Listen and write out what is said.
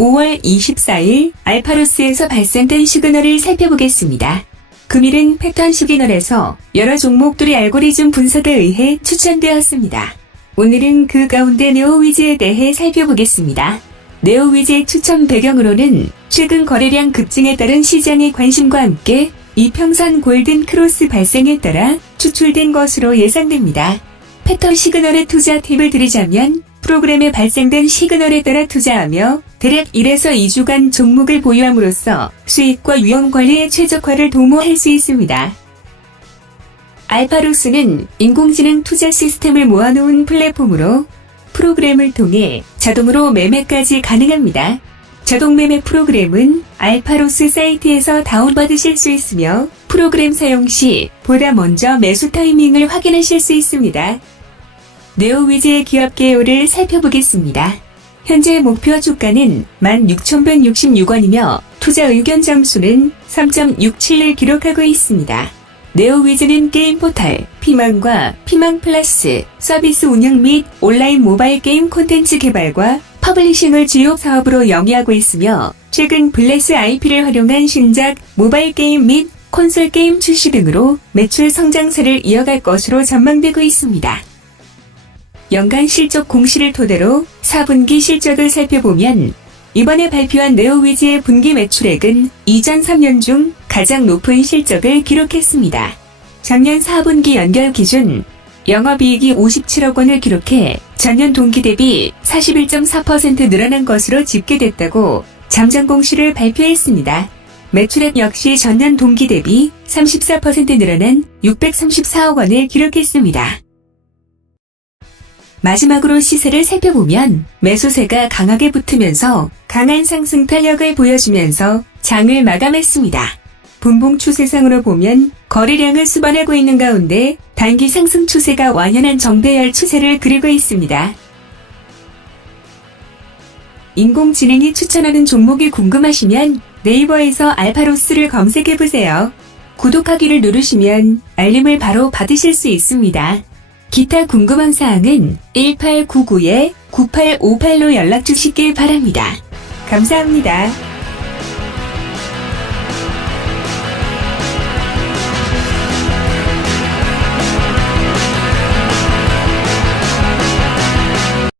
5월 24일 알파로스에서 발생된 시그널을 살펴보겠습니다. 금일은 패턴 시그널에서 여러 종목들의 알고리즘 분석에 의해 추천되었습니다. 오늘은 그 가운데 네오위즈에 대해 살펴보겠습니다. 네오위즈의 추천 배경으로는 최근 거래량 급증에 따른 시장의 관심과 함께 이평선 골든 크로스 발생에 따라 추출된 것으로 예상됩니다. 패턴 시그널의 투자 팁을 드리자면 프로그램에 발생된 시그널에 따라 투자하며 대략 1에서 2주간 종목을 보유함으로써 수익과 위험 관리의 최적화를 도모할 수 있습니다. 알파로스는 인공지능 투자 시스템을 모아놓은 플랫폼으로 프로그램을 통해 자동으로 매매까지 가능합니다. 자동 매매 프로그램은 알파로스 사이트에서 다운받으실 수 있으며 프로그램 사용 시 보다 먼저 매수 타이밍을 확인하실 수 있습니다. 네오위즈의 기업 개요를 살펴보겠습니다. 현재 목표 주가는 16,166원이며 투자 의견 점수는 3.67을 기록하고 있습니다. 네오위즈는 게임 포털, 피망과 피망 플러스, 서비스 운영 및 온라인 모바일 게임 콘텐츠 개발과 퍼블리싱을 주요 사업으로 영위하고 있으며 최근 블레스 IP를 활용한 신작 모바일 게임 및 콘솔 게임 출시 등으로 매출 성장세를 이어갈 것으로 전망되고 있습니다. 연간 실적 공시를 토대로 4분기 실적을 살펴보면 이번에 발표한 네오위즈의 분기 매출액은 이전 3년 중 가장 높은 실적을 기록했습니다. 작년 4분기 연결 기준 영업이익이 57억 원을 기록해 전년 동기 대비 41.4% 늘어난 것으로 집계됐다고 잠정 공시를 발표했습니다. 매출액 역시 전년 동기 대비 34% 늘어난 634억 원을 기록했습니다. 마지막으로 시세를 살펴보면 매수세가 강하게 붙으면서 강한 상승 탄력을 보여주면서 장을 마감했습니다. 분봉 추세상으로 보면 거래량을 수반하고 있는 가운데 단기 상승 추세가 완연한 정배열 추세를 그리고 있습니다. 인공지능이 추천하는 종목이 궁금하시면 네이버에서 알파로스를 검색해보세요. 구독하기를 누르시면 알림을 바로 받으실 수 있습니다. 기타 궁금한 사항은 1899-9858로 연락 주시길 바랍니다. 감사합니다.